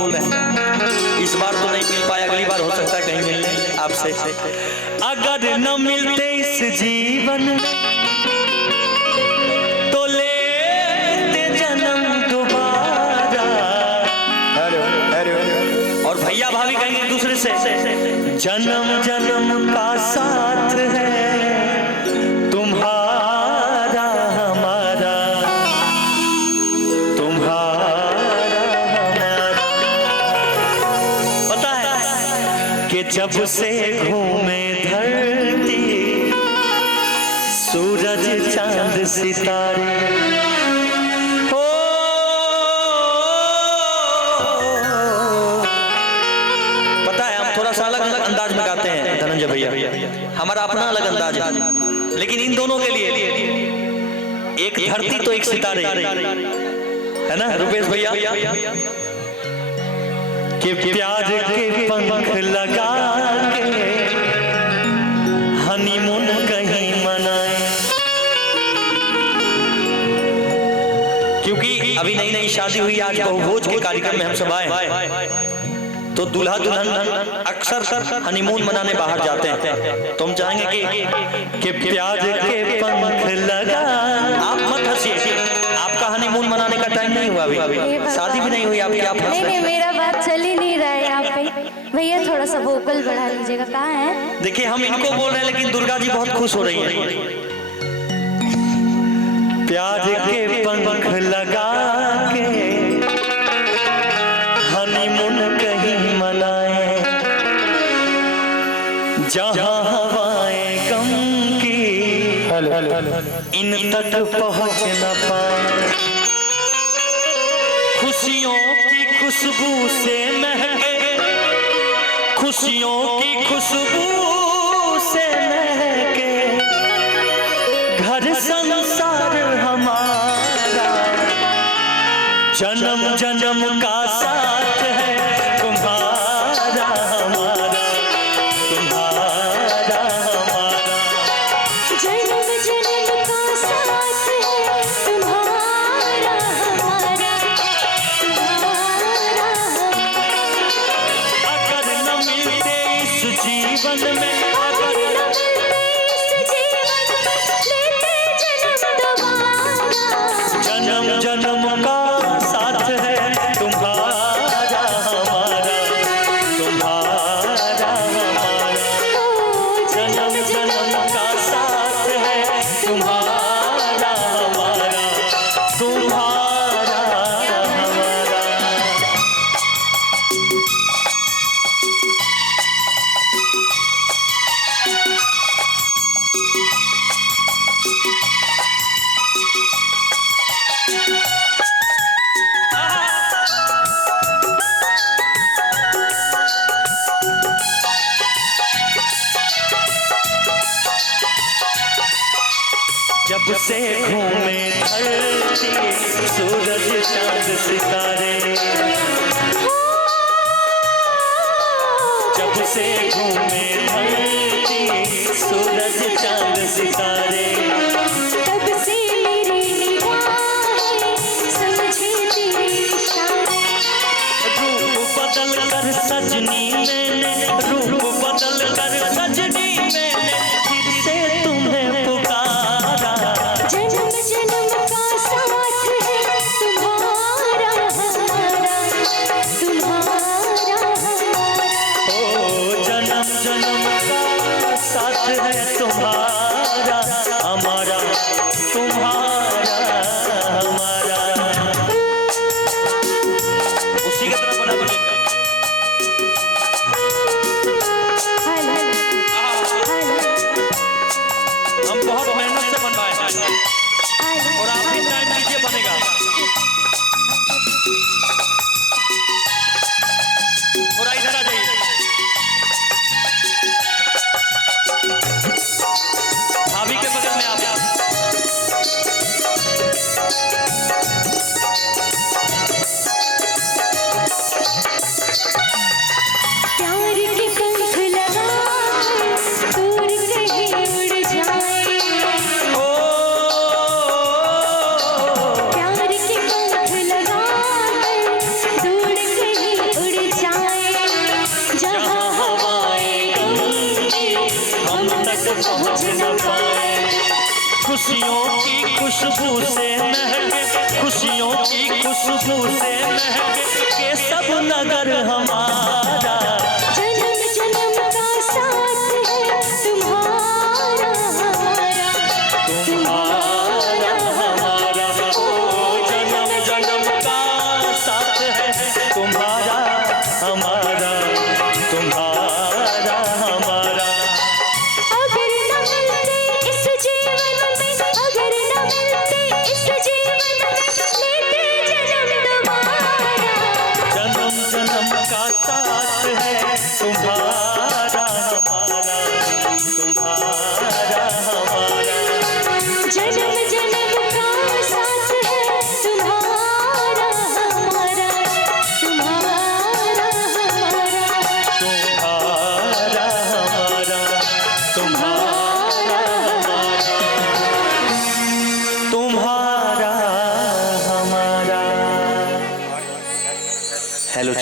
बोल रहे हैं। इस बार तो नहीं मिल पाया, अगली बार हो सकता है कहीं मिलने आपसे। अगर न मिलते इस जीवन तो लेते जन्म दोबारा। और भैया भाभी कहेंगे दूसरे से, जन्म जन्म का साथ है तुम्हारा हमारा, तुम्हारा हमारा। पता है कि जब से घूमे धरती सूरज चांद सितारे, थोड़ा सा अलग अलग अंदाज में गाते हैं धनंजय भैया, हमारा अपना अलग अंदाज है। लेकिन इन दोनों के लिए एक धरती तो एक सितारे, है ना रुपेश भैया? कि प्यार के पंख लगा के हनीमून कहीं मनाए। क्योंकि अभी नई नई शादी हुई, आज बहुभोज के कार्यक्रम में हम सब आए, तो दूल्हा दुल्हन अक्सर हनीमून मनाने बाहर जाते हैं। तो हम चाहेंगे कि प्यार के पंख लगा। आप मत हंसिए, आपका हनीमून मनाने का टाइम नहीं हुआ, अभी शादी भी नहीं हुई आपकी। आप नहीं, मेरा बात चल ही नहीं रहा है यहाँ पे। भैया थोड़ा सा वोकल बढ़ा लीजिएगा। कहाँ है? देखिए हम इनको बोल रहे हैं लेकिन दुर्गा जी बहुत खुश हो रही है। प्यार के पंख लगा के हनीमून कहीं मनाए, जहां हवाएं गम की इन तक पहुंच न पाए। खुशियों की खुशबू से महके, खुशियों की खुशबू से महके घर संसार हमारा। जन्म जन्म का साथ है तुम्हारा हमारा, तुम्हारा हमारा। जन्म जन्म का साथ है तुम्हारा हमारा, तुम्हारा हमारा। अगर न मिलते इस जीवन में, अगर न मिलते इस जीवन में लेते जन्म दोबारा। जन्म जन्म का साथ है तुम्हारा हमारा, तुम्हारा हमारा। जन्म जन्म का साथ है तुम्हारा हमारा, तुम्हारा हमारा। जब से घूमे धरती सूरज चांद सितारे, जब से घूमे धरती सूरज चांद सितारे, तब से मेरी निगाहें समझे तेरे इशारे। रूप बदल कर सजनी मैंने, रूप बदल कर सजनी मैंने फिर से तुम्हें पुकारा। जन्म जन्म का साथ है तुम्हारा हमारा, तुम्हारा हमारा। ओ जन्म जन्म का साथ है तुम्हारा हमारा, तुम्हारा हमारा। उसी की तरफ बना दीजिए। हम बहुत मेहनत से बनवाए हैं और आप भी टाइम दीजिए, बनेगा। थोड़ा इधर आ जाइए, भाभी के बगल में आप। प्यार के पंख लगा दूर कहीं उड़ जाए। प्यार के पंख लगा पहुँच न पाए। खुशियों की खुशबू से महके, खुशियों की खुशबू से महके के सब नगर हमारा। जन्म जन्म का साथ है तुम्हारा हमारा, तुम्हारा हमारा, ओ जन्म जन्म का साथ है तुम्हारा हमारा, तुम्हारा हमारा। अगर न मिलते इस जीवन में, अगर न मिलते इस जीवन में, लेते जन्म दोबारा। जन्म जन्म का साथ है तुम्हारा हमारा, तुम्हारा हमारा। जन्म जन्म का साथ है तुम्हारा हमारा, तुम्हारा हमारा, तुम्हारा हमारा, तुम्हारा हमारा, तुम्हारा हमारा। हेलो।